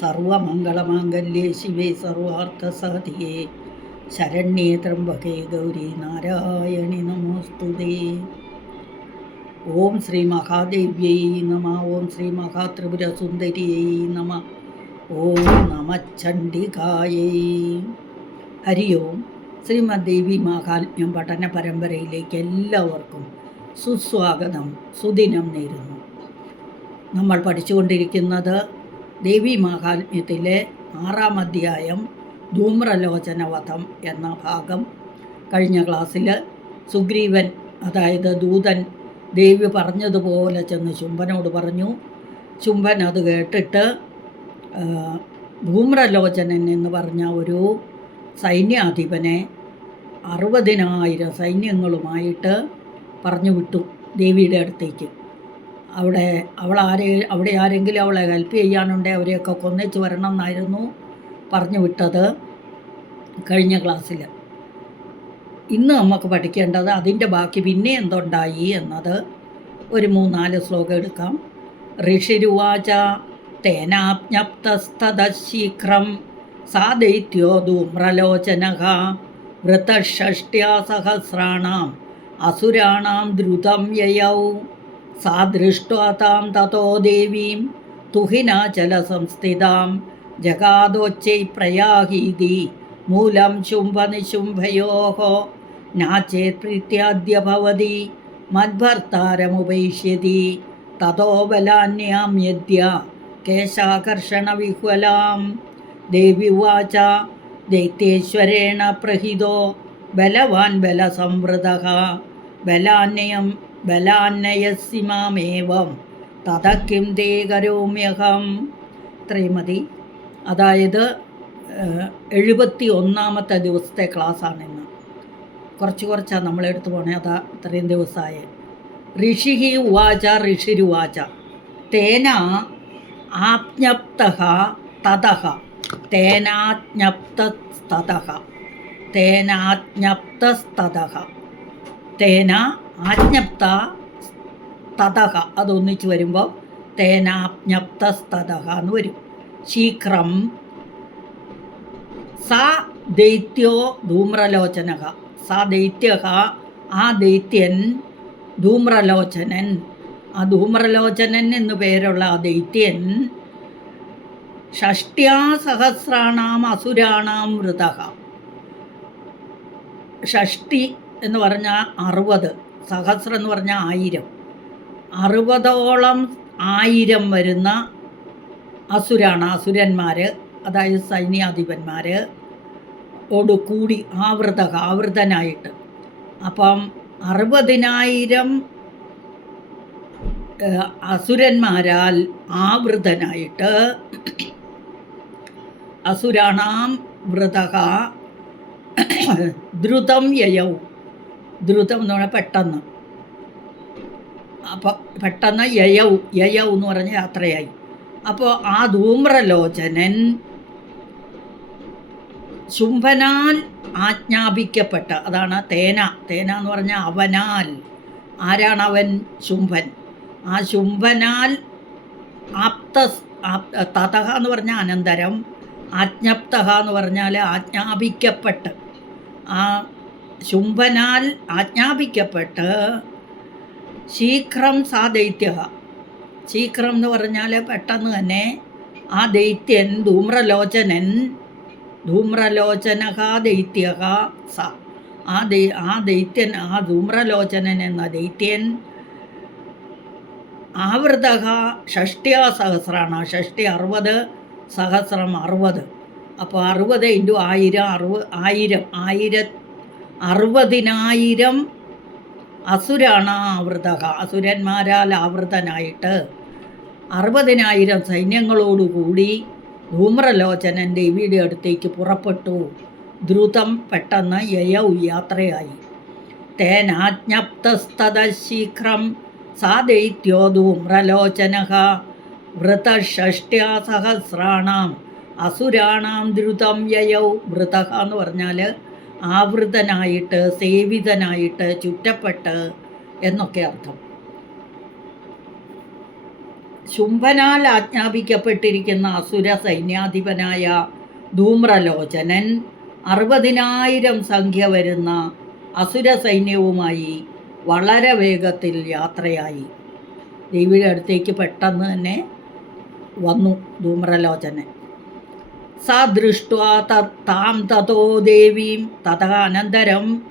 സർവമംഗളമാംഗല്യേ ശിവേ സർവാർത്ഥസാധിയേ. ശരണ്യേ ത്രംബകേ ഗൗരി നാരായണി നമോസ്തുതേ. ഓം ശ്രീ മഹാദേവ്യൈ നമ ഓം ശ്രീ മഹാത്രിപുരസുന്ദരിയൈ നമ ഓം നമച്ചണ്ഡികായൈ ഹരി ഓം. ശ്രീമദ് ദേവി മഹാത്മ്യം പഠന പരമ്പരയിലേക്ക് എല്ലാവർക്കും സുസ്വാഗതം സുദിനം നേരുന്നു. നമ്മൾ പഠിച്ചുകൊണ്ടിരിക്കുന്നത് ദേവി മഹാത്മ്യത്തിലെ ആറാം അധ്യായം ധൂമ്രലോചനവധം എന്ന ഭാഗം. കഴിഞ്ഞ ക്ലാസ്സിൽ സുഗ്രീവൻ അതായത് ദൂതൻ ദേവി പറഞ്ഞതുപോലെ ചെന്ന് ശുംഭനോട് പറഞ്ഞു ശുംഭൻ അത് കേട്ടിട്ട് ധൂമ്രലോചനൻ എന്ന് പറഞ്ഞ ഒരു സൈന്യാധിപനെ അറുപതിനായിരം സൈന്യങ്ങളുമായിട്ട് പറഞ്ഞു വിട്ടു ദേവിയുടെ അടുത്തേക്ക്. അവിടെ അവൾ ആരെ അവിടെ ആരെങ്കിലും അവളെ ഹെൽപ്പ് ചെയ്യാനുണ്ടെങ്കിൽ അവരെയൊക്കെ കൊന്നേച്ച് വരണം എന്നായിരുന്നു പറഞ്ഞു വിട്ടത് കഴിഞ്ഞ ക്ലാസ്സിൽ ഇന്ന് നമുക്ക് പഠിക്കേണ്ടത് അതിന്റെ ബാക്കി പിന്നെ എന്തുണ്ടായി എന്നത് ഒരു മൂന്നാൽ ശ്ലോകം എടുക്കാം. ഋഷിരുവാച തേനാജ്ഞപ്തസ്തദശീഘ്രം സാദൈത്യോ ധൂമ്രലോചന സഹസ്രാണാം അസുരാണാം ദ്രുതം യയൗ. സാ ദൃഷ്ട്വാ താം തതോ ദേവീം തുഹിനാചലസംസ്ഥിതാം ജഗാദോച്ചൈ പ്രയാഹീതി മൂലം ശുംഭനിശുംഭയോः നാചേത് പ്രീത്യാദ്യ ഭവതി മദ്ഭർത്താരമുപൈഷ്യതി തതോ ബലാന്യാം യദ്യ കേശാകർഷണവിഹ്വലാം ദേവി ഉവാച ദൈത്യേശ്വരേണ പ്രഹിതോ ബലവാൻ ബലസംവൃതഃ ബലാന്യം ബലാന്നയസിമാമേവം തഥ കിം തേ കരോമ്യഹം ഇത്രയും അതായത് എഴുപത്തി ഒന്നാമത്തെ ദിവസത്തെ ക്ലാസ്സാണ് ഇന്ന് കുറച്ച് കുറച്ചാണ് നമ്മളെടുത്ത് പോണേ അതാ ഇത്രയും ദിവസമായ ഋഷിഹി ഉവാച ഋഷിരുവാച. തേന ആജ്ഞപ്ത തതഹ. തേനാജ്ഞപ്തസ്തതഹ. തേനാജ്ഞപ്തസ്തതഹ. തേന ആജ്ഞപ്ത തതഹ. അതൊന്നിച്ച് വരുമ്പോൾ തേനാജ്ഞപ്തസ്തതഹ എന്ന് വരും. ശീഘ്രം സാ ദൈത്യോ ധൂമ്രലോചനക സാ ദൈത്യ ആ ദൈത്യൻ ധൂമ്രലോചനൻ. ആ ധൂമ്രലോചനൻ എന്നു പേരുള്ള ആ ദൈത്യൻ ഷഷ്ട്യാ സഹസ്രാണാം അസുരാണാം വൃതഹ. ഷഷ്ടി എന്ന് പറഞ്ഞാൽ അറുപത്. സഹസ്രം എന്ന് പറഞ്ഞാൽ ആയിരം. അറുപതോളം ആയിരം വരുന്ന അസുരാണ് അസുരന്മാർ അതായത് സൈന്യാധിപന്മാർ ഓട് കൂടി ആവൃത ആവൃതനായിട്ട്. അപ്പം അറുപതിനായിരം അസുരന്മാരാൽ ആവൃതനായിട്ട് അസുരാണാം വൃതക ദ്രുതം യയൗ. ദ്രുതം എന്ന് പറഞ്ഞാൽ പെട്ടെന്ന്. അപ്പോൾ പെട്ടെന്ന് യയൗ യയൗ എന്ന് പറഞ്ഞ യാത്രയായി. അപ്പോൾ ആ ധൂമ്രലോചനൻ ശുംഭനാൽ ആജ്ഞാപിക്കപ്പെട്ട അതാണ് തേന തേന എന്ന് പറഞ്ഞാൽ അവനാൽ. ആരാണ് അവൻ ശുംഭൻ ആ ശുംഭനാൽ ആപ്ത തതഹ എന്ന് പറഞ്ഞാൽ അനന്തരം ആജ്ഞപ്തഹ എന്ന് പറഞ്ഞാൽ ആജ്ഞാപിക്കപ്പെട്ട്. ആ ശുംഭനാൽ ആജ്ഞാപിക്കപ്പെട്ട് ശീഘ്രം സാ ദൈത്യ. ശീഘ്രം എന്ന് പറഞ്ഞാൽ പെട്ടെന്ന് തന്നെ ആ ദൈത്യൻ ധൂമ്രലോചനൻ ധൂമ്രലോചനക ദൈത്യ സ. ആ ദൈ ആ ദൈത്യൻ ആ ധൂമ്രലോചനൻ എന്ന ദൈത്യൻ ആവൃത ഷഷ്ട്യാ സഹസ്രാണ്. ഷഷ്ടി അറുപത് സഹസ്രം അറുപത്. അപ്പോൾ അറുപത് ഇന്റു ആയിരം അറുപത് ആയിരം ആയിര അറുപതിനായിരം അസുരാണ് ആവൃത അസുരന്മാരാൽ ആവൃതനായിട്ട് അറുപതിനായിരം സൈന്യങ്ങളോടുകൂടി ധൂമ്രലോചനൻ ദേവിയുടെ അടുത്തേക്ക് പുറപ്പെട്ടു. ദ്രുതം പെട്ടെന്ന് യയൗ യാത്രയായി. തേനാജ്ഞപ്തസ്തത ശീഘ്രം സാ ധൂമ്രലോചന വൃതഷ്ട്യാ സഹസ്രാണാം അസുരാണാം ദ്രുതം യയൗ വൃത എന്ന് പറഞ്ഞാൽ ആവൃതനായിട്ട് സേവിതനായിട്ട് ചുറ്റപ്പെട്ട് എന്നൊക്കെ അർത്ഥം. ശുംഭനാൽ ആജ്ഞാപിക്കപ്പെട്ടിരിക്കുന്ന അസുര സൈന്യാധിപനായ ധൂമ്രലോചനൻ അറുപതിനായിരം സംഖ്യ വരുന്ന അസുര സൈന്യവുമായി വളരെ വേഗത്തിൽ യാത്രയായി. ദേവിയുടെ അടുത്തേക്ക് പെട്ടെന്ന് തന്നെ വന്നു ധൂമ്രലോചനൻ. സ ദൃഷ്ട താം തോ ദേവീം തഥാനന്തരം.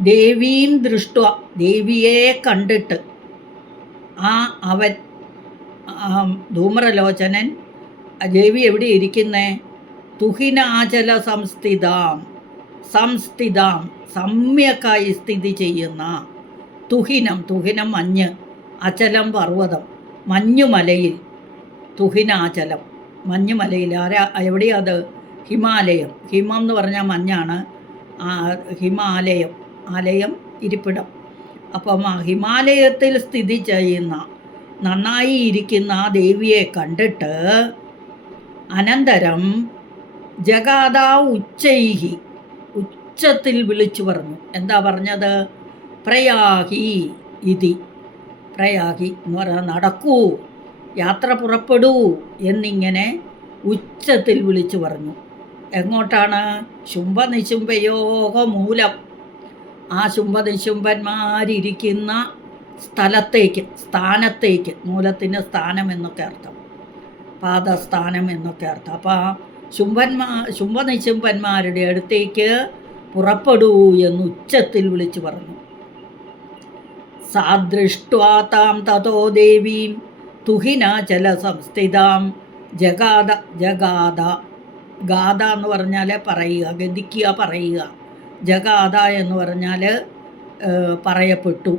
ദീം ദൃഷ്ട ദേവിയെ കണ്ടിട്ട്. ആ അവൻ ധൂമ്രലോചനൻ ദേവി എവിടെ ഇരിക്കുന്നേ? തുഹിനാചല സംസ്ഥിതാം സംസ്ഥിതാം സമ്യക്കായി സ്ഥിതി ചെയ്യുന്ന തുഹിനം തുഹിനം മഞ്ഞ് അചലം പർവതം മഞ്ഞുമലയിൽ തുഹിനാചലം. മഞ്ഞുമലയിൽ ആരാ എവിടെയാ അത്? ഹിമാലയം. ഹിമം എന്ന് പറഞ്ഞാൽ മഞ്ഞാണ്. ഹിമാലയം. ആലയം ഇരിപ്പിടം. അപ്പം ഹിമാലയത്തിൽ സ്ഥിതി ചെയ്യുന്ന നന്നായി ഇരിക്കുന്ന ആ ദേവിയെ കണ്ടിട്ട് അനന്തരം ജഗാദാ ഉച്ചൈഹി ഉച്ചത്തിൽ വിളിച്ചു പറഞ്ഞു. എന്താ പറഞ്ഞത്? പ്രയാഹി ഇതി. പ്രയാഹി എന്ന് പറഞ്ഞാൽ നടക്കൂ. യാത്ര പുറപ്പെടൂ എന്നിങ്ങനെ ഉച്ചത്തിൽ വിളിച്ചു പറഞ്ഞു. എങ്ങോട്ടാണ്? ശുംഭനിശുംഭയോഹ മൂലം ആ ശുംഭനിശുംഭന്മാരിയ്ക്കുന്ന സ്ഥലത്തേക്ക് സ്ഥാനത്തേക്ക് മൂലത്തിന് സ്ഥാനം എന്നൊക്കെ അർത്ഥം. പാദസ്ഥാനം എന്നൊക്കെ അർത്ഥം. അപ്പോൾ ആ ശുംഭന്മാ ശുംഭനിശുംഭന്മാരുടെ അടുത്തേക്ക് പുറപ്പെടൂ എന്ന് ഉച്ചത്തിൽ വിളിച്ചു പറഞ്ഞു. സാദൃഷ്ട്വാ താം തതോ ദേവീം തുഹിനാചല സംസ്ഥിതാം ജഗാദ ജഗാദ ഗാഥ എന്ന് പറഞ്ഞാൽ പറയുക ഗതിക്കുക പറയുക. ജഗാദ എന്ന് പറഞ്ഞാൽ പറയപ്പെട്ടു.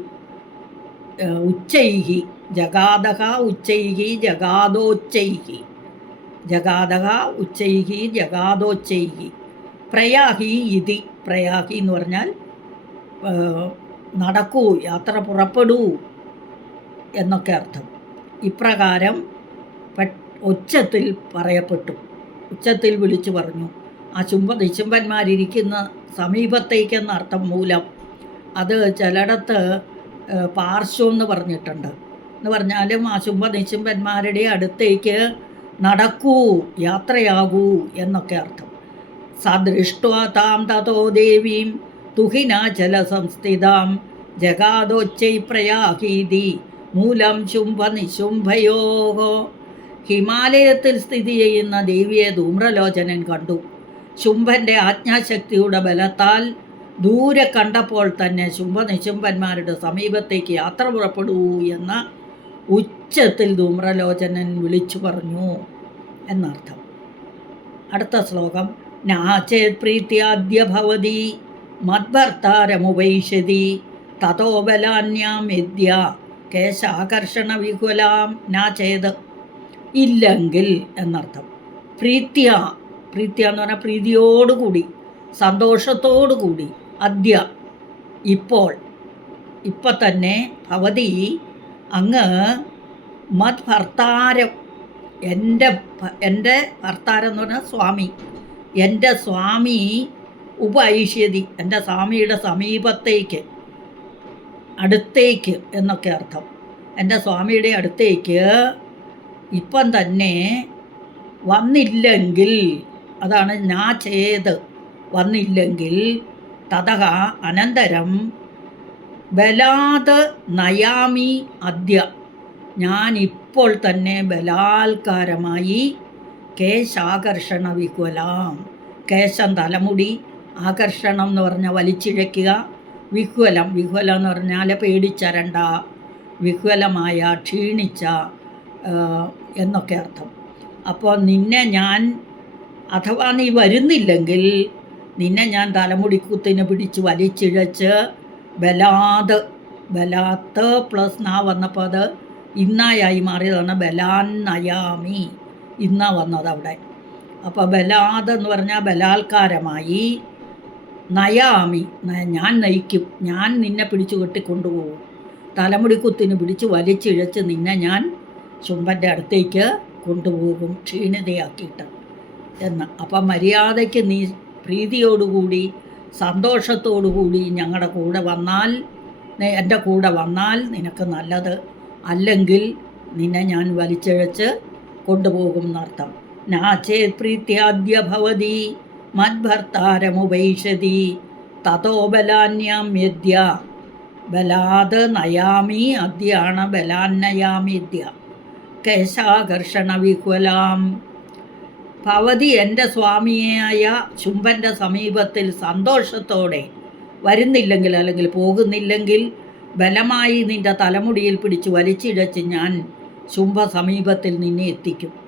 ഉച്ചൈഹി ജഗാതക ഉച്ചൈഹി ജഗാദോച്ചൈഹി. ജഗാതക ഉച്ചൈഹി ജഗാദോച്ചൈഹി. പ്രയാഹി ഇതി പ്രയാഹി എന്ന് പറഞ്ഞാൽ നടക്കൂ യാത്ര പുറപ്പെടൂ എന്നൊക്കെ അർത്ഥം. ഇപ്രകാരം ഉച്ചത്തിൽ പറയപ്പെട്ടു. ഉച്ചത്തിൽ വിളിച്ചു പറഞ്ഞു ആ ചുംബ നിശുംബന്മാരിയ്ക്കുന്ന സമീപത്തേക്കെന്ന അർത്ഥം മൂലം അത് ചിലയിടത്ത് പാർശ്വം എന്ന് പറഞ്ഞിട്ടുണ്ട്. എന്ന് പറഞ്ഞാലും ആ ശുംഭ നിശുംബന്മാരുടെ അടുത്തേക്ക് നടക്കൂ യാത്രയാകൂ എന്നൊക്കെ അർത്ഥം. സദൃഷ്ട്വാ താം തതോ ദേവീം തുഹിനാചല സംസ്ഥിതാം ജഗാദോച്ചൈ പ്രയാഹീതി മൂലം ശുംഭ നിശുംഭയോഹോ ഹിമാലയത്തിൽ സ്ഥിതി ചെയ്യുന്ന ദേവിയെ ധൂമ്രലോചനൻ കണ്ടു. ശുംഭന്റെ ആജ്ഞാശക്തിയുടെ ബലത്താൽ ദൂരെ കണ്ടപ്പോൾ തന്നെ ശുംഭനിശുംഭന്മാരുടെ സമീപത്തേക്ക് യാത്ര പുറപ്പെടൂ എന്ന ഉച്ചത്തിൽ ധൂമ്രലോചനൻ വിളിച്ചു പറഞ്ഞു എന്നർത്ഥം. അടുത്ത ശ്ലോകം. നാചേത് പ്രീത്യാദ്യ ഭവതി മദ്ഭർത്താരമുപൈഷതി തതോ യദ്യ കേശാകർഷണ വികുലാം ചെയ്ത് ഇല്ലെങ്കിൽ എന്നർത്ഥം. പ്രീത്യ. പ്രീത്യ എന്ന് പറഞ്ഞാൽ പ്രീതിയോടുകൂടി സന്തോഷത്തോടുകൂടി അദ്യ. ഇപ്പോൾ ഇപ്പം തന്നെ ഭവതി അങ്ങ് മത് ഭർത്താരം എന്റെ എന്റെ ഭർത്താരം എന്ന് പറഞ്ഞാൽ സ്വാമി. എന്റെ സ്വാമി ഉപൈഷ്യതി എന്റെ സ്വാമിയുടെ സമീപത്തേക്ക്. അടുത്തേക്ക് എന്നൊക്കെ അർത്ഥം. എന്റെ സ്വാമിയുടെ അടുത്തേക്ക് ഇപ്പം തന്നെ വന്നില്ലെങ്കിൽ അതാണ് ഞാ ചെയ്ത് വന്നില്ലെങ്കിൽ തഥക അനന്തരം ബലാത് നയാമി അദ്യ. ഞാനിപ്പോൾ തന്നെ ബലാത്കാരമായി കേശാകർഷണ വിഹുലാം കേശം തലമുടി ആകർഷണം എന്ന് പറഞ്ഞാൽ വലിച്ചിഴയ്ക്കുക. വിഹ്വലം. വിഹ്വലം എന്ന് പറഞ്ഞാൽ പേടിച്ചരണ്ട വിഹ്വലമായ ക്ഷീണിച്ച എന്നൊക്കെ അർത്ഥം. അപ്പോൾ നിന്നെ ഞാൻ അഥവാ നീ വരുന്നില്ലെങ്കിൽ നിന്നെ ഞാൻ തലമുടി തലമുടിക്കുത്തിന് പിടിച്ച് വലിച്ചിഴച്ച് ബലാത് ബലാത്ത് പ്ലസ് നാ വന്നപ്പോൾ അത് ഇന്നായായി മാറിയതാണ് ബലാൻ നയാമി. ഇന്ന വന്നത് അവിടെ. അപ്പോൾ ബലാദ് എന്ന് പറഞ്ഞാൽ ബലാത്കാരമായി നയാമി. ഞാൻ നയിക്കും. ഞാൻ നിന്നെ പിടിച്ചു കെട്ടിക്കൊണ്ടുപോകും. തലമുടി കുത്തിന് പിടിച്ച് വലിച്ചിഴച്ച് നിന്നെ ഞാൻ ചുംബന്റെ അടുത്തേക്ക് കൊണ്ടുപോകും. ക്ഷീണിതയാക്കിയിട്ട്. എന്ന്. അപ്പം മര്യാദയ്ക്ക് നീ പ്രീതിയോടുകൂടി സന്തോഷത്തോടുകൂടി ഞങ്ങളുടെ കൂടെ വന്നാൽ എന്റെ കൂടെ വന്നാൽ നിനക്ക് നല്ലത്. അല്ലെങ്കിൽ നിന്നെ ഞാൻ വലിച്ചിഴച്ച് കൊണ്ടുപോകും എന്നർത്ഥം. നാചേ പ്രീത്യാദ്യ ഭവതി. മദ്ഭർത്താരമുപൈഷതി. തതോ ബലാന്യാം യദ്യ. ബലാത് നയാമി അദ്യാണ് ബലാന്നയാമിദ്യ കേശാകർഷണ വിഹ്വലാം ഭവതി എന്റെ സ്വാമിയായ ശുംഭന്റെ സമീപത്തിൽ സന്തോഷത്തോടെ വരുന്നില്ലെങ്കിൽ അല്ലെങ്കിൽ പോകുന്നില്ലെങ്കിൽ ബലമായി നിന്റെ തലമുടിയിൽ പിടിച്ച് വലിച്ചിഴച്ച് ഞാൻ ശുംഭ സമീപത്തിൽ നിന്നെ എത്തിക്കും.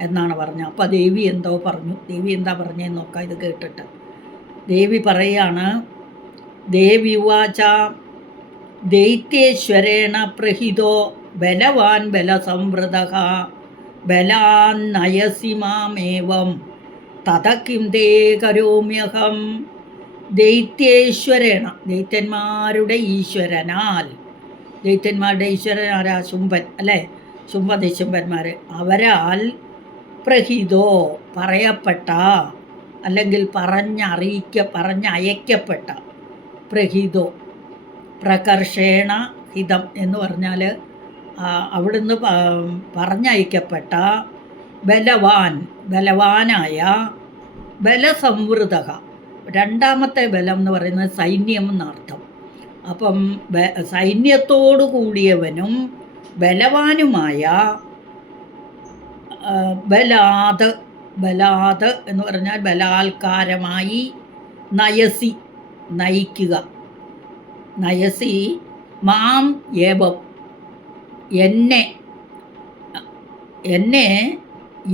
എന്നാണ് പറഞ്ഞത്. അപ്പോൾ ദേവി എന്തോ പറഞ്ഞു. ദേവി എന്താ പറഞ്ഞതെന്ന് നോക്കാം. ഇത് കേട്ടിട്ട്. ദേവി പറയാണ് ദേവി ഉവാച ദൈത്യേശ്വരേണ പ്രഹിതോ ബലവാൻ ബലസംവൃത നയസി മാമേവം തഥ കിം തേ കരോമ്യഹം ദൈത്യേശ്വരേണ. ദൈത്യന്മാരുടെ ഈശ്വരനാൽ ദൈത്യന്മാരുടെ ഈശ്വരൻ ആരാ? ശുംഭൻ അല്ലേ? ശുംഭനിശുംഭന്മാർ അവരാൽ പ്രഹിതോ പറയപ്പെട്ട അല്ലെങ്കിൽ പറഞ്ഞറിയിക്ക പറഞ്ഞയക്കപ്പെട്ട പ്രഹിതോ. പ്രകർഷേണ ഹിതം എന്ന് പറഞ്ഞാൽ അവിടുന്ന് പറഞ്ഞയക്കപ്പെട്ട ബലവാൻ ബലവാനായ ബലസംവൃത രണ്ടാമത്തെ ബലം എന്ന് പറയുന്നത് സൈന്യം എന്നർത്ഥം. അപ്പം സൈന്യത്തോടു കൂടിയവനും ബലവാനുമായ ബലാത് ബലാത് എന്ന് പറഞ്ഞാൽ ബലാത്കാരമായി നയസി നയിക്കുക. നയസി മാം ഏവം എന്നെ എന്നെ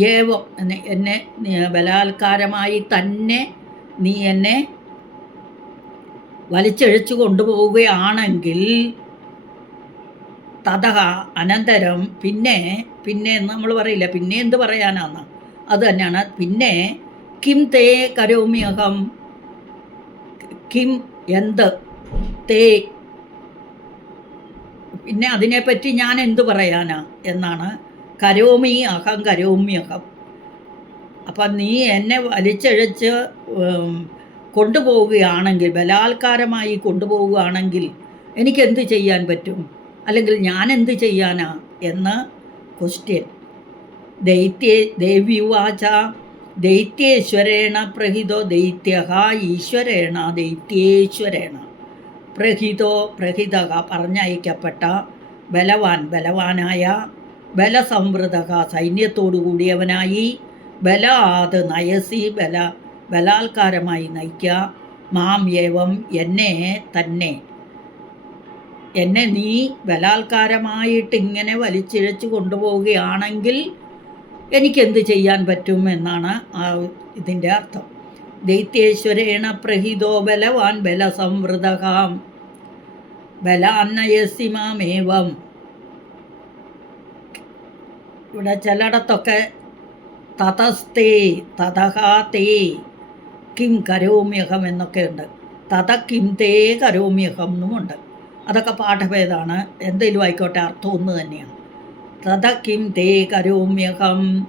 ഏവം എന്നെ ബലാത്കാരമായി തന്നെ നീ എന്നെ വലിച്ചഴിച്ചു കൊണ്ടുപോവുകയാണെങ്കിൽ തതഹ അനന്തരം പിന്നെ പിന്നെ എന്ന് നമ്മൾ പറയില്ല. പിന്നെ എന്ത് പറയാനാണ് അത് തന്നെയാണ്. പിന്നെ കിം തേ കരോമി അഹം. കിം എന്ത്? തേ. പിന്നെ അതിനെപ്പറ്റി ഞാൻ എന്ത് പറയാനാ? എന്നാണ്. കരോമി അഹം കരോമി അഹം. അപ്പം നീ എന്നെ വലിച്ചഴച്ച് കൊണ്ടുപോവുകയാണെങ്കിൽ ബലാത്കാരമായി കൊണ്ടുപോവുകയാണെങ്കിൽ എനിക്കെന്ത് ചെയ്യാൻ പറ്റും? അല്ലെങ്കിൽ ഞാൻ എന്ത് ചെയ്യാനാ എന്ന ക്വസ്റ്റ്യൻ ദൈത്യ ദേവ്യുവാച ദൈത്യേശ്വരേണ പ്രഹിതോ ദൈത്യ ഈശ്വരേണ ദൈത്യേശ്വരേണ പ്രഹിതോ പ്രഹിത പറഞ്ഞയക്കപ്പെട്ട ബലവാൻ ബലവാനായ ബലസംവൃത സൈന്യത്തോടു കൂടിയവനായി ബലാത് നയസി ബല ബലാത്കാരമായി നയിക്കുക മാം ഏവം എന്നെ തന്നെ എന്നെ നീ ബലാത്കാരമായിട്ട് ഇങ്ങനെ വലിച്ചിഴച്ചു കൊണ്ടുപോവുകയാണെങ്കിൽ എനിക്കെന്ത് ചെയ്യാൻ പറ്റും എന്നാണ് ആ ഇതിന്റെ അർത്ഥം. ദൈത്യേശ്വരേണ പ്രഹിതോ ബലവാൻ ബലസംവൃതകാം. ബലാന്നയസിമാമേവം ഇവിടെ ചിലയിടത്തൊക്കെ തതസ്തേ തതഹാതേ കിം കരോമ്യഹം എന്നൊക്കെ ഉണ്ട്. തത കിം തേ കരോമ്യഹം എന്നുമുണ്ട്. അതൊക്കെ പാഠഭേദമാണ്. എന്തെങ്കിലും ആയിക്കോട്ടെ അർത്ഥം ഒന്ന് തന്നെയാണ്. തത കിം തേ കരോമ്യഹം.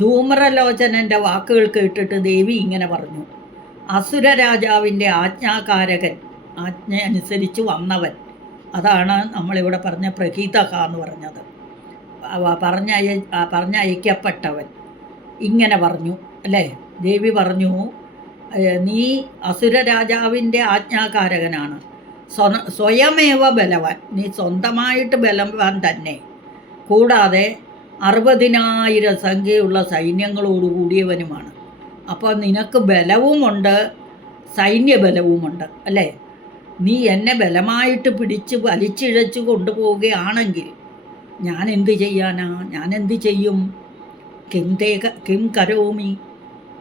ധൂമ്രലോചനന്റെ വാക്കുകൾ കേട്ടിട്ട് ദേവി ഇങ്ങനെ പറഞ്ഞു. അസുരരാജാവിന്റെ ആജ്ഞാകാരകൻ ആജ്ഞ അനുസരിച്ച് വന്നവൻ. അതാണ് നമ്മളിവിടെ പറഞ്ഞ പ്രഹീതക എന്ന് പറഞ്ഞത്. പറഞ്ഞ പറഞ്ഞയ പറഞ്ഞയക്കപ്പെട്ടവൻ. ഇങ്ങനെ പറഞ്ഞു അല്ലേ? ദേവി പറഞ്ഞു നീ അസുരരാജാവിന്റെ ആജ്ഞാകാരകനാണ്. സ്വയമേവ ബലവാൻ. നീ സ്വന്തമായിട്ട് ബലവാൻ തന്നെ. കൂടാതെ അറുപതിനായിരം സംഖ്യയുള്ള സൈന്യങ്ങളോട് കൂടിയവനുമാണ്. അപ്പോൾ നിനക്ക് ബലവുമുണ്ട് സൈന്യബലവുമുണ്ട് അല്ലേ? നീ എന്നെ ബലമായിട്ട് പിടിച്ച് വലിച്ചിഴച്ച് കൊണ്ടുപോവുകയാണെങ്കിൽ ഞാൻ എന്ത് ചെയ്യാനാ? ഞാൻ എന്ത് ചെയ്യും? കിം തേ ക- കരോമി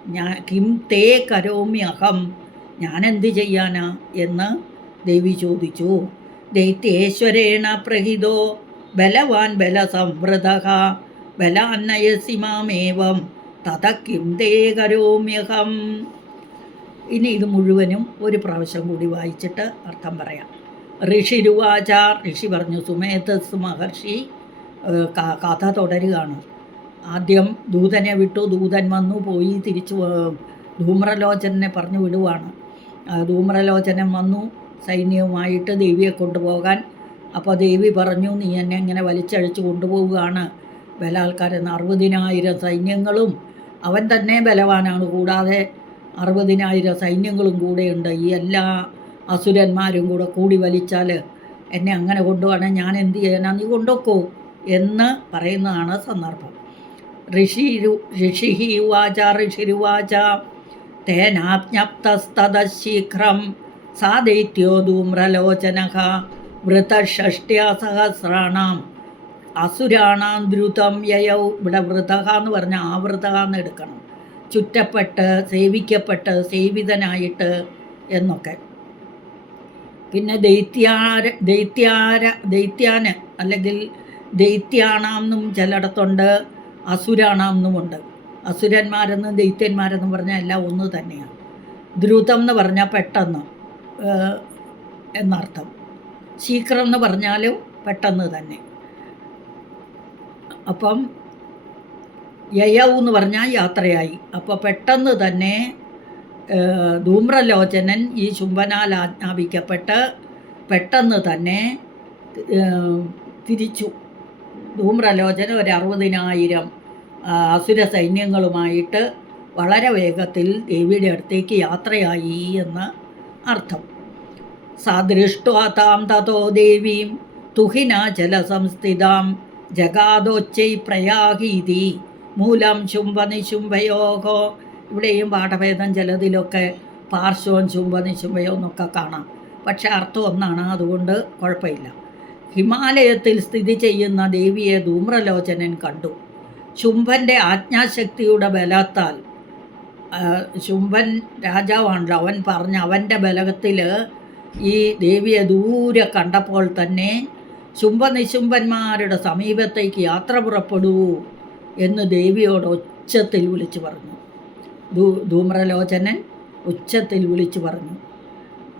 ഞാൻ കിം തേ കരോമി അഹം ഞാൻ എന്ത് ചെയ്യാനാ? എന്ന് ദേവി ചോദിച്ചു ദൈത്യേശ്വരേണ പ്രഹിതോ ബലവാൻ ബലസംവൃത ബലാന്നയസി മാമേവം തത കിം ഇനി ഇത് മുഴുവനും ഒരു പ്രാവശ്യം കൂടി വായിച്ചിട്ട് അർത്ഥം പറയാം. ഋഷിരുവാച ഋഷി പറഞ്ഞു സുമേധസ് മഹർഷി കഥ തുടരുകയാണ്. ആദ്യം ദൂതനെ വിട്ടു ദൂതൻ വന്നു പോയി തിരിച്ചു ധൂമ്രലോചനെ പറഞ്ഞു വിടുവാണ്. ധൂമ്രലോചനം വന്നു സൈന്യവുമായിട്ട് ദേവിയെ കൊണ്ടുപോകാൻ. അപ്പോൾ ദേവി പറഞ്ഞു നീ എന്നെ ഇങ്ങനെ വലിച്ചഴിച്ച് കൊണ്ടുപോവുകയാണ്. ബലാൽക്കാരെന്ന് അറുപതിനായിരം സൈന്യങ്ങളും അവൻ തന്നെ ബലവാനാണ്. കൂടാതെ അറുപതിനായിരം സൈന്യങ്ങളും കൂടെയുണ്ട്. ഈ എല്ലാ അസുരന്മാരും കൂടെ കൂടി വലിച്ചാൽ എന്നെ അങ്ങനെ കൊണ്ടുപോകണേ ഞാൻ എന്ത് ചെയ്യാനാ? നീ കൊണ്ടുവെക്കോ എന്ന് പറയുന്നതാണ് സന്ദർഭം. ഋഷി ഋഷിഹി വാച ഋഷിരുവാച തേനാജ്ഞപ്തസ്തത സാ ദൈത്യോ ധൂമ്രലോചന വൃതഷ്ട്യാ സഹസ്രാണാം അസുരാണാം ദ്രുതം യയൗ. ഇവിടെ വൃതക എന്ന് പറഞ്ഞാൽ ആവൃത എന്ന് എടുക്കണം. ചുറ്റപ്പെട്ട് സേവിക്കപ്പെട്ട് സേവിതനായിട്ട് എന്നൊക്കെ. പിന്നെ ദൈത്യാര ദൈത്യാര ദൈത്യാന് അല്ലെങ്കിൽ ദൈത്യാണാമെന്നും ചിലയിടത്തുണ്ട് അസുരാണാമെന്നുമുണ്ട് അസുരന്മാരെന്നും ദൈത്യന്മാരെന്നും പറഞ്ഞാൽ എല്ലാം ഒന്ന് തന്നെയാണ്. ദ്രുതം എന്ന് പറഞ്ഞാൽ പെട്ടെന്ന്. എന്നർത്ഥം. സീക്രം എന്ന് പറഞ്ഞാൽ പെട്ടെന്ന് തന്നെ. അപ്പം യയവ് എന്ന് പറഞ്ഞാൽ യാത്രയായി. അപ്പോൾ പെട്ടെന്ന് തന്നെ ധൂമ്രലോചനൻ ഈ ശുംഭനാൽ ആജ്ഞാപിക്കപ്പെട്ട് പെട്ടെന്ന് തന്നെ തിരിച്ചു. ധൂമ്രലോചന ഒരു അറുപതിനായിരം അസുര സൈന്യങ്ങളുമായിട്ട് വളരെ വേഗത്തിൽ ദേവിയുടെ അടുത്തേക്ക് യാത്രയായി എന്ന് അർത്ഥം. സാദൃഷ്ട്വാ താം തതോ ദേവീം തുഹിനാചലസംസ്ഥിതാം ജഗാദോച്ചൈ പ്രയാഹീതി മൂലം ശുംഭനിശുംഭയോഹോ ഇവിടെയും പാഠഭേദം ചിലതിലൊക്കെ പാർശ്വം ശുംഭനിശുംഭയോ എന്നൊക്കെ കാണാം. പക്ഷെ അർത്ഥം ഒന്നാണ് അതുകൊണ്ട് കുഴപ്പമില്ല. ഹിമാലയത്തിൽ സ്ഥിതി ചെയ്യുന്ന ദേവിയെ ധൂമ്രലോചനൻ കണ്ടു. ശുംഭന്റെ ആജ്ഞാശക്തിയുടെ ബലത്താൽ ശുംഭൻ രാജാവാണല്ലോ. അവൻ പറഞ്ഞ അവന്റെ ബലകത്തിൽ ഈ ദേവിയെ ദൂരെ കണ്ടപ്പോൾ തന്നെ ശുംഭനിശുംഭന്മാരുടെ സമീപത്തേക്ക് യാത്ര പുറപ്പെടൂ എന്ന് ദേവിയോട് ഉച്ചത്തിൽ വിളിച്ചു പറഞ്ഞു. ധൂ ധൂമ്രലോചനൻ ഉച്ചത്തിൽ വിളിച്ചു പറഞ്ഞു.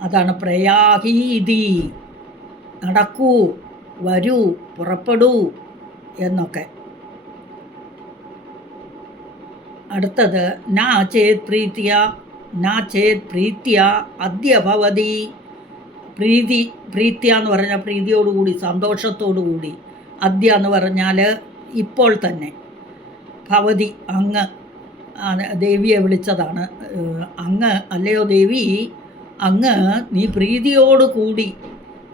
അതാണ് പ്രയാഹീതി നടക്കൂ വരൂ പുറപ്പെടൂ എന്നൊക്കെ. അടുത്തത് നാ ചേത് പ്രീത്യ നാ ചേത് പ്രീത്യ അദ്യ ഭവതി. പ്രീതി പ്രീത്യ എന്ന് പറഞ്ഞാൽ പ്രീതിയോടുകൂടി സന്തോഷത്തോടുകൂടി അദ്യ എന്ന് പറഞ്ഞാൽ ഇപ്പോൾ തന്നെ. ഭവതി അങ്ങ് ദേവിയെ വിളിച്ചതാണ്. അങ്ങ് അല്ലയോ ദേവി? അങ്ങ് നീ പ്രീതിയോടുകൂടി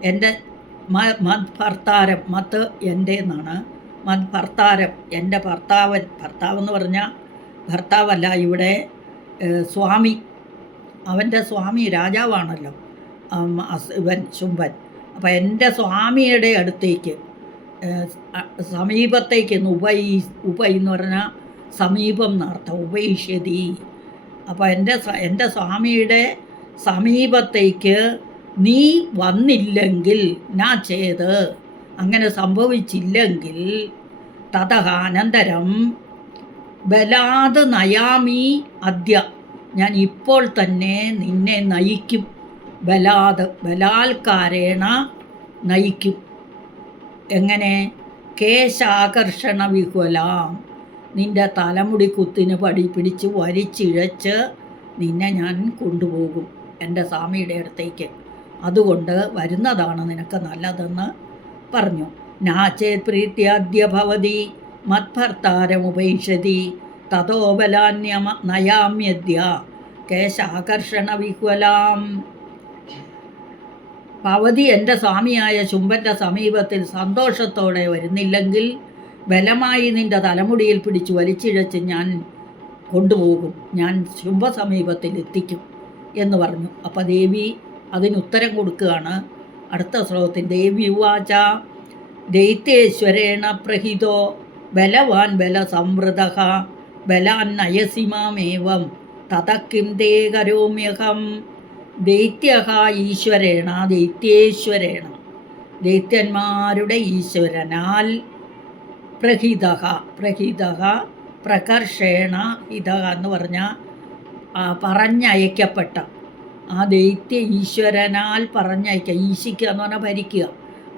എന്റെ മത് ഭർത്താരം മത്ത് എന്റെ എന്നാണ് മത് ഭർത്താരം എന്റെ ഭർത്താവൻ ഭർത്താവ് എന്ന് പറഞ്ഞാൽ ഭർത്താവല്ല ഇവിടെ സ്വാമി. അവന്റെ സ്വാമി രാജാവാണല്ലോ. ഇവൻ ശുംഭൻ. അപ്പം എന്റെ സ്വാമിയുടെ അടുത്തേക്ക് സമീപത്തേക്ക് ഉപൈ ഉപൈ എന്ന് പറഞ്ഞാൽ സമീപം എന്നർത്ഥം ഉപയിഷ്യതി അപ്പോൾ എന്റെ എന്റെ സ്വാമിയുടെ സമീപത്തേക്ക് നീ വന്നില്ലെങ്കിൽ ഞാൻ ചെയ്ത്. അങ്ങനെ സംഭവിച്ചില്ലെങ്കിൽ തതഹ അനന്തരം ബലാത് നയാമി അദ്യ. ഞാൻ ഇപ്പോൾ തന്നെ നിന്നെ നയിക്കും. ബലാത് ബലാൽക്കാരേണ നയിക്കും. എങ്ങനെ? കേശാകർഷണ വിഹുലാം നിന്റെ തലമുടി കുത്തിന് പടി പിടിച്ച് വലിച്ചിഴച്ച് നിന്നെ ഞാൻ കൊണ്ടുപോകും എന്റെ സ്വാമിയുടെ അടുത്തേക്ക്. അതുകൊണ്ട് വരുന്നതാണ് നിനക്ക് നല്ലതെന്ന് പറഞ്ഞു. നാചേ പ്രീത്യാദ്യ ഭവതി. മത്ഭർത്താരമുപേക്ഷതി തഥോബലാന്യമ നയാമ്യദ്യ. കേശാകർഷണ വിഹ്വലാം ഭവതി എന്റെ സ്വാമിയായ ശുംഭന്റെ സമീപത്തിൽ സന്തോഷത്തോടെ വരുന്നില്ലെങ്കിൽ ബലമായി നിന്റെ തലമുടിയിൽ പിടിച്ച് വലിച്ചിഴച്ച് ഞാൻ കൊണ്ടുപോകും. ഞാൻ ശുംഭ സമീപത്തിൽ എത്തിക്കും എന്ന് പറഞ്ഞു. അപ്പോൾ ദേവി അതിനുത്തരം കൊടുക്കുകയാണ്. അടുത്ത ശ്ലോകത്തിൽ ദേവി ഉവാച ദൈത്യേശ്വരേണ പ്രഹിതോ ബലവാൻ ബലസംവൃത ബലാൻ നയസിമാമേവം കിം തേ കരോമ്യഹം. ദൈത്യ ഈശ്വരേണ ദൈത്യേശ്വരേണ. ദൈത്യന്മാരുടെ ഈശ്വരനാൽ പ്രഹിത പ്രഹിത പ്രകർഷേണ ഹിത എന്ന് പറഞ്ഞാൽ പറഞ്ഞയക്കപ്പെട്ട. ആ ദൈത്യ ഈശ്വരനാൽ പറഞ്ഞയക്കുക ഈശിക്കുക എന്ന് പറഞ്ഞാൽ ഭരിക്കുക.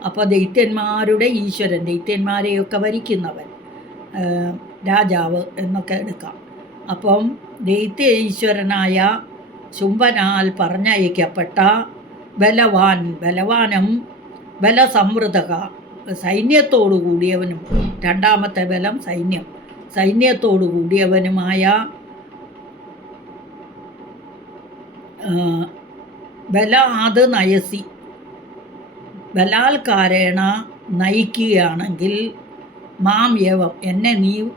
അപ്പോൾ ദൈത്യന്മാരുടെ ഈശ്വരൻ ദൈത്യന്മാരെയൊക്കെ ഭരിക്കുന്നവൻ. രാജാവ് എന്നൊക്കെ എടുക്കാം. അപ്പം ദൈത്യ ഈശ്വരനായ ശുംഭനാൽ പറഞ്ഞയക്കപ്പെട്ട ബലവാൻ ബലവാനും ബലസമൃദ്ധക സൈന്യത്തോടു കൂടിയവനും രണ്ടാമത്തെ ബലം സൈന്യം സൈന്യത്തോടു കൂടിയവനുമായ ബല ബലാത് നയസി ബലാൽക്കാരേണ നയിക്കുകയാണെങ്കിൽ മാം യവം എന്നെ നീ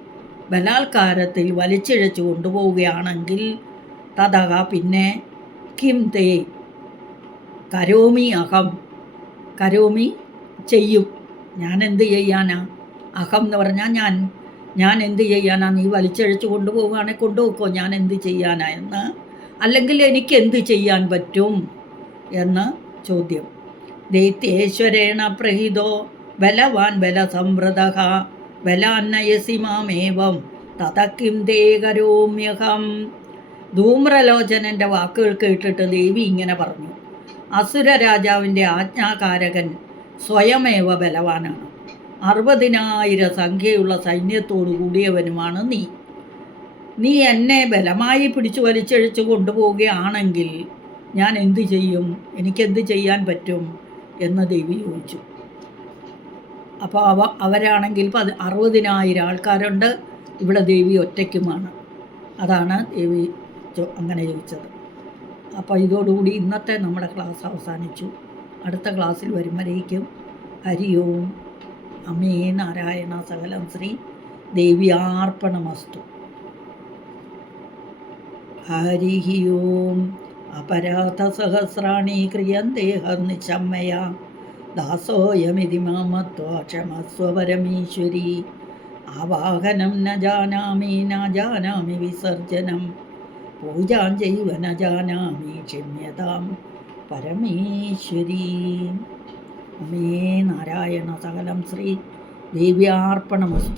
ബലാത്കാരത്തിൽ വലിച്ചിഴച്ചു കൊണ്ടുപോവുകയാണെങ്കിൽ തഥക പിന്നെ കിം തേ കരോമി അഹം. കരോമി ചെയ്യും. ഞാൻ എന്ത് ചെയ്യാനാ? അഹം എന്ന് പറഞ്ഞാൽ ഞാൻ. ഞാൻ എന്ത് ചെയ്യാനാ? നീ വലിച്ചഴച്ച് കൊണ്ടുപോവുകയാണെങ്കിൽ കൊണ്ടുപോക്കോ. ഞാൻ എന്ത് ചെയ്യാനാ എന്ന്. അല്ലെങ്കിൽ എനിക്ക് എന്ത് ചെയ്യാൻ പറ്റും? എന്ന് ചോദ്യം. ദൈത്യേശ്വരേണ പ്രഹിതോ ബലവാൻ ബലസംവൃത ബലാന്നയസി മാമേവം തതക്കിം തേ കരോമ്യഹം ധൂമ്രലോചനന്റെ വാക്കുകൾ കേട്ടിട്ട് ദേവി ഇങ്ങനെ പറഞ്ഞു അസുര രാജാവിന്റെ ആജ്ഞാകാരകൻ സ്വയമേവ ബലവാനാണ്. അറുപതിനായിരം സംഖ്യയുള്ള സൈന്യത്തോടു കൂടിയവനുമാണ് നീ. നീ എന്നെ ബലമായി പിടിച്ചു വലിച്ചഴിച്ചു കൊണ്ടുപോവുകയാണെങ്കിൽ ഞാൻ എന്തു ചെയ്യും? എനിക്കെന്ത് ചെയ്യാൻ പറ്റും? എന്ന് ദേവി ചോദിച്ചു. അപ്പോൾ അവ അവരാണെങ്കിൽ പത് അറുപതിനായിരം ആൾക്കാരുണ്ട്. ഇവിടെ ദേവി ഒറ്റയ്ക്കുമാണ്. അതാണ് ദേവി അങ്ങനെ ചോദിച്ചത്. അപ്പോൾ ഇതോടുകൂടി ഇന്നത്തെ നമ്മുടെ ക്ലാസ് അവസാനിച്ചു. അടുത്ത ക്ലാസ്സിൽ വരുമ്പോഴേക്കും ഹരി ഓം അമ്മേ നാരായണ സകലം ശ്രീ ദേവി ആർപ്പണമസ്തു. ഹരി ഓം അപരാധസഹസ്രാണി ക്രിയന്തേഹം നിശമ്മയ. ദാസോയമിതി മാമത്വാക്ഷമസ്വപരമീശ്വരി ക്ഷമസ്വ ആവാഹനം ന ജാനാമി ന ജാനാമി വിസർജനം. പൂജാം ചെയ്വ ന ജാനാമി ക്ഷമ്യതാം പരമേശ്വരി. അമ്മേ നാരായണ സകലം ശ്രീ ദേവ്യാർപ്പണമസ്തു.